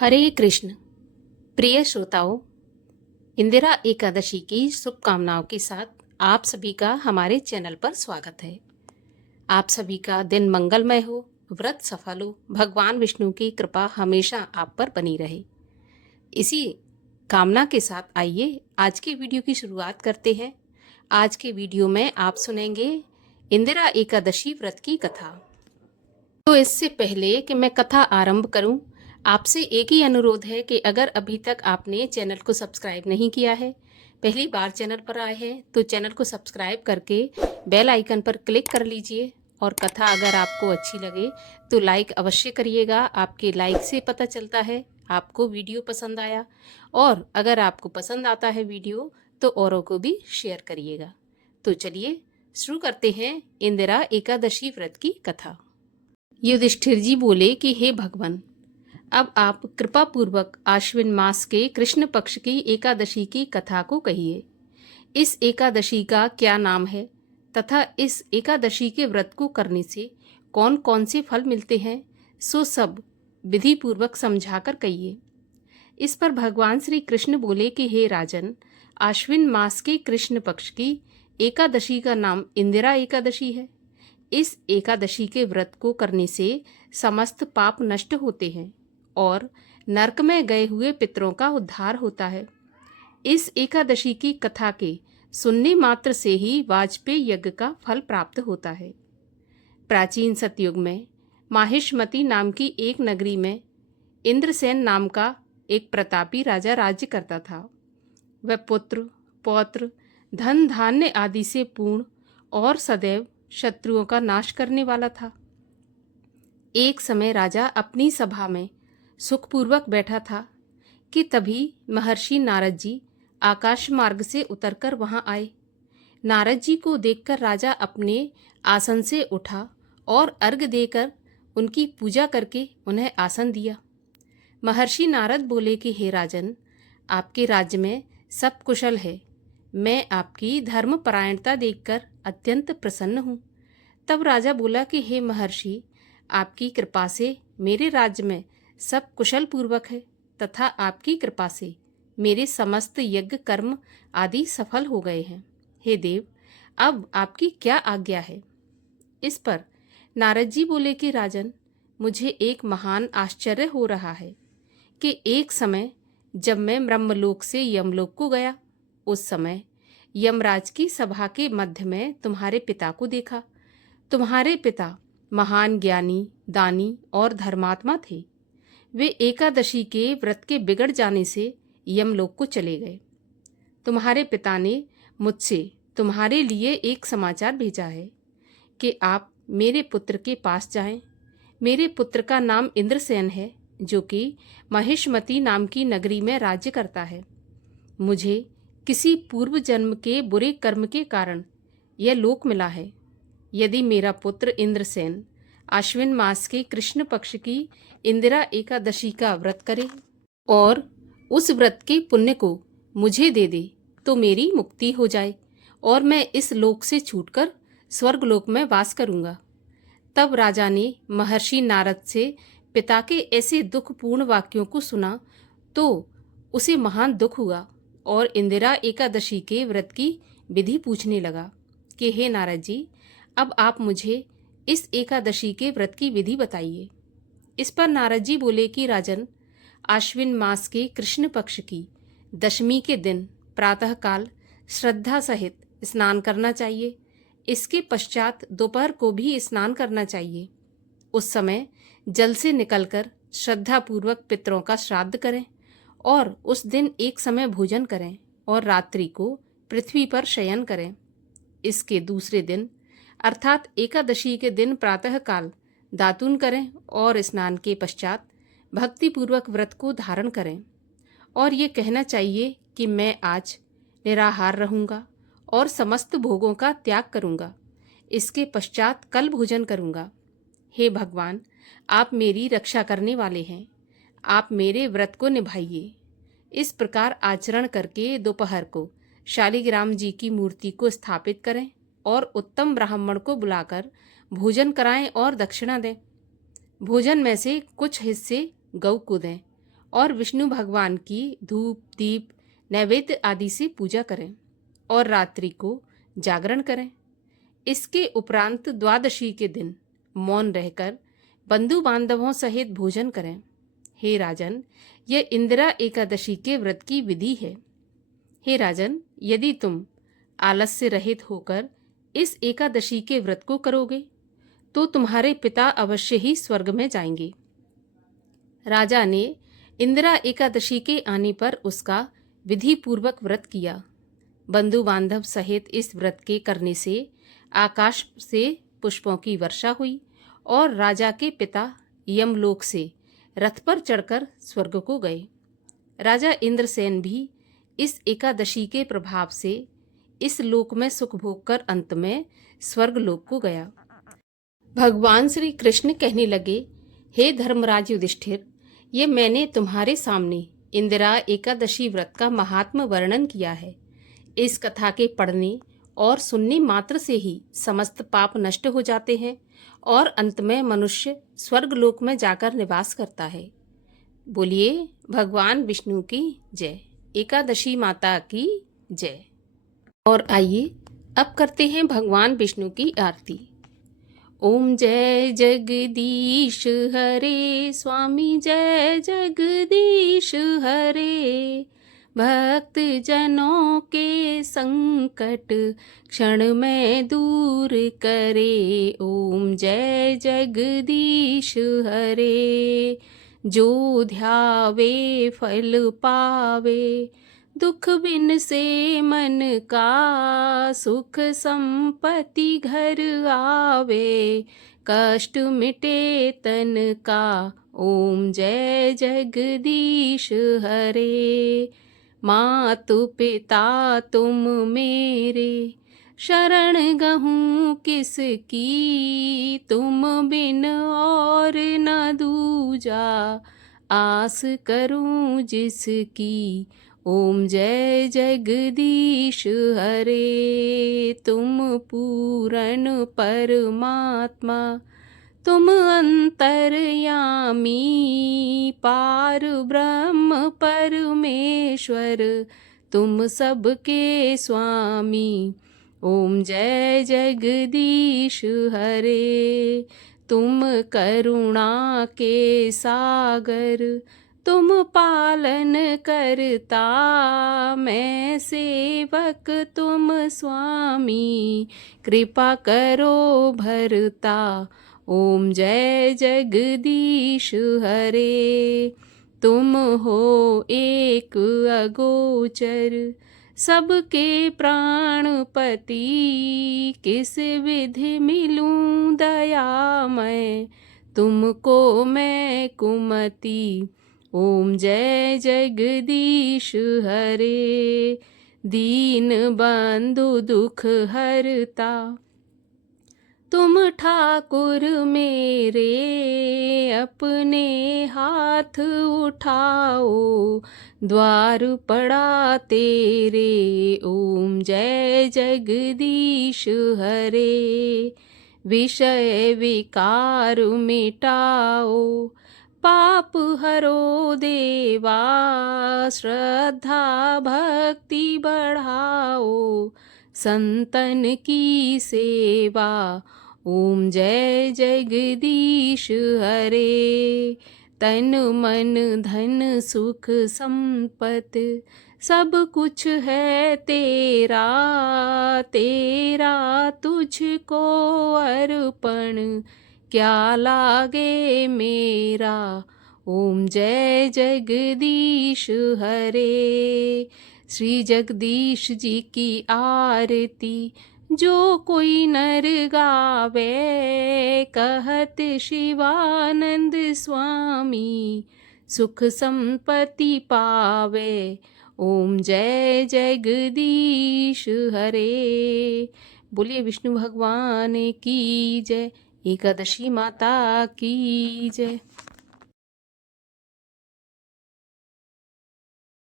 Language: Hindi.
हरे कृष्ण। प्रिय श्रोताओं, इंदिरा एकादशी की शुभकामनाओं के साथ आप सभी का हमारे चैनल पर स्वागत है। आप सभी का दिन मंगलमय हो, व्रत सफल हो, भगवान विष्णु की कृपा हमेशा आप पर बनी रहे, इसी कामना के साथ आइए आज के वीडियो की शुरुआत करते हैं। आज के वीडियो में आप सुनेंगे इंदिरा एकादशी व्रत की कथा। तो इससे पहले कि मैं कथा आरंभ करूं, आपसे एक ही अनुरोध है कि अगर अभी तक आपने चैनल को सब्सक्राइब नहीं किया है, पहली बार चैनल पर आए हैं तो चैनल को सब्सक्राइब करके बेल आइकन पर क्लिक कर लीजिए। और कथा अगर आपको अच्छी लगे तो लाइक अवश्य करिएगा। आपके लाइक से पता चलता है आपको वीडियो पसंद आया, और अगर आपको पसंद आता है वीडियो तो औरों को भी शेयर करिएगा। तो चलिए शुरू करते हैं इंदिरा एकादशी व्रत की कथा। युधिष्ठिर जी बोले कि हे भगवान, अब आप कृपा पूर्वक आश्विन मास के कृष्ण पक्ष की एकादशी की कथा को कहिए। इस एकादशी का क्या नाम है तथा इस एकादशी के व्रत को करने से कौन कौन से फल मिलते हैं, सो सब विधि पूर्वक समझाकर कहिए। इस पर भगवान श्री कृष्ण बोले कि हे राजन, आश्विन मास के कृष्ण पक्ष की एकादशी का नाम इंदिरा एकादशी है। इस एकादशी के व्रत को करने से समस्त पाप नष्ट होते हैं और नरक में गए हुए पितरों का उद्धार होता है। इस एकादशी की कथा के सुनने मात्र से ही वाजपेयी यज्ञ का फल प्राप्त होता है। प्राचीन सतयुग में माहिष्मती नाम की एक नगरी में इंद्रसेन नाम का एक प्रतापी राजा राज्य करता था। वह पुत्र, पौत्र, धन धान्य आदि से पूर्ण और सदैव शत्रुओं का नाश करने वाला था। एक समय राजा अपनी सभा में सुखपूर्वक बैठा था कि तभी महर्षि नारद जी आकाश मार्ग से उतरकर वहां आए। नारद जी को देखकर राजा अपने आसन से उठा और अर्घ्य देकर उनकी पूजा करके उन्हें आसन दिया। महर्षि नारद बोले कि हे राजन, आपके राज्य में सब कुशल है। मैं आपकी धर्मपरायणता देखकर अत्यंत प्रसन्न हूँ। तब राजा बोला कि हे महर्षि, आपकी कृपा से मेरे राज्य में सब कुशल पूर्वक है तथा आपकी कृपा से मेरे समस्त यज्ञ कर्म आदि सफल हो गए हैं। हे देव, अब आपकी क्या आज्ञा है? इस पर नारद जी बोले कि राजन, मुझे एक महान आश्चर्य हो रहा है कि एक समय जब मैं ब्रह्मलोक से यमलोक को गया, उस समय यमराज की सभा के मध्य में तुम्हारे पिता को देखा। तुम्हारे पिता महान ज्ञानी, दानी और धर्मात्मा थे। वे एकादशी के व्रत के बिगड़ जाने से यमलोक को चले गए। तुम्हारे पिता ने मुझसे तुम्हारे लिए एक समाचार भेजा है कि आप मेरे पुत्र के पास जाएं। मेरे पुत्र का नाम इंद्रसेन है, जो कि महिष्मती नाम की नगरी में राज्य करता है। मुझे किसी पूर्व जन्म के बुरे कर्म के कारण यह लोक मिला है। यदि मेरा पुत्र इंद्रसेन आश्विन मास के कृष्ण पक्ष की इंदिरा एकादशी का व्रत करे और उस व्रत के पुण्य को मुझे दे दे, तो मेरी मुक्ति हो जाए और मैं इस लोक से छूटकर स्वर्गलोक में वास करूंगा। तब राजा ने महर्षि नारद से पिता के ऐसे दुखपूर्ण वाक्यों को सुना तो उसे महान दुख हुआ और इंदिरा एकादशी के व्रत की विधि पूछने लगा कि हे नारद जी, अब आप मुझे इस एकादशी के व्रत की विधि बताइए। इस पर नारद जी बोले कि राजन, आश्विन मास के कृष्ण पक्ष की दशमी के दिन प्रातःकाल श्रद्धा सहित स्नान करना चाहिए। इसके पश्चात दोपहर को भी स्नान करना चाहिए। उस समय जल से निकलकर श्रद्धापूर्वक पितरों का श्राद्ध करें और उस दिन एक समय भोजन करें और रात्रि को पृथ्वी पर शयन करें। इसके दूसरे दिन अर्थात एकादशी के दिन प्रातःकाल दातून करें और स्नान के पश्चात भक्तिपूर्वक व्रत को धारण करें और ये कहना चाहिए कि मैं आज निराहार रहूँगा और समस्त भोगों का त्याग करूँगा। इसके पश्चात कल भोजन करूँगा। हे भगवान, आप मेरी रक्षा करने वाले हैं, आप मेरे व्रत को निभाइए। इस प्रकार आचरण करके दोपहर को शालिग्राम जी की मूर्ति को स्थापित करें और उत्तम ब्राह्मण को बुलाकर भोजन कराएं और दक्षिणा दें। भोजन में से कुछ हिस्से गौ को दें और विष्णु भगवान की धूप दीप नैवेद्य आदि से पूजा करें और रात्रि को जागरण करें। इसके उपरांत द्वादशी के दिन मौन रहकर बंधु बांधवों सहित भोजन करें। हे राजन, यह इंदिरा एकादशी के व्रत की विधि है। हे राजन, यदि तुम आलस्य रहित होकर इस एकादशी के व्रत को करोगे तो तुम्हारे पिता अवश्य ही स्वर्ग में जाएंगे। राजा ने इंदिरा एकादशी के आने पर उसका विधि पूर्वक व्रत किया। बंधु बांधव सहित इस व्रत के करने से आकाश से पुष्पों की वर्षा हुई और राजा के पिता यमलोक से रथ पर चढ़कर स्वर्ग को गए। राजा इंद्रसेन भी इस एकादशी के प्रभाव से इस लोक में सुख भोग कर अंत में स्वर्ग लोक को गया। भगवान श्री कृष्ण कहने लगे, हे धर्मराज युधिष्ठिर, ये मैंने तुम्हारे सामने इंदिरा एकादशी व्रत का महात्म वर्णन किया है। इस कथा के पढ़ने और सुनने मात्र से ही समस्त पाप नष्ट हो जाते हैं और अंत में मनुष्य स्वर्ग लोक में जाकर निवास करता है। बोलिए भगवान विष्णु की जय, एकादशी माता की जय। और आइए अब करते हैं भगवान विष्णु की आरती। ओम जय जगदीश हरे, स्वामी जय जगदीश हरे। भक्त जनों के संकट क्षण में दूर करे। ओम जय जगदीश हरे। जो ध्यावे फल पावे, दुख बिन से मन का सुख संपत्ति घर आवे। कष्ट मिटे तन का, ओम जय जगदीश हरे। मातु पिता तुम मेरे, शरण गहूँ किसकी। तुम बिन और न दूजा, आस करूं जिसकी। ओम जय जगदीश हरे। तुम पूर्ण परमात्मा, तुम अंतर्यामी। पार ब्रह्म परमेश्वर, तुम सबके स्वामी। ओम जय जगदीश हरे। तुम करुणा के सागर, तुम पालन करता। मैं सेवक तुम स्वामी, कृपा करो भरता। ओम जय जगदीश हरे। तुम हो एक अगोचर, सबके प्राणपति। किस विधि मिलूं दयामय, तुमको मैं कुमति। ओम जय जगदीश हरे। दीन बंधु दुख हरता, तुम ठाकुर मेरे। अपने हाथ उठाओ, द्वार पड़ा तेरे। ओम जय जगदीश हरे। विषय विकार मिटाओ, पाप हरो देवा। श्रद्धा भक्ति बढ़ाओ, संतन की सेवा। ओम जय जगदीश हरे। तन मन धन सुख संपत, सब कुछ है तेरा। तेरा तुझको अर्पण, क्या लागे मेरा। ओम जय जगदीश हरे। श्री जगदीश जी की आरती जो कोई नर गावे। कहत शिवानंद स्वामी, सुख संपत्ति पावे। ओम जय जगदीश हरे। बोलिए विष्णु भगवान की जय, एकादशी माता की जय।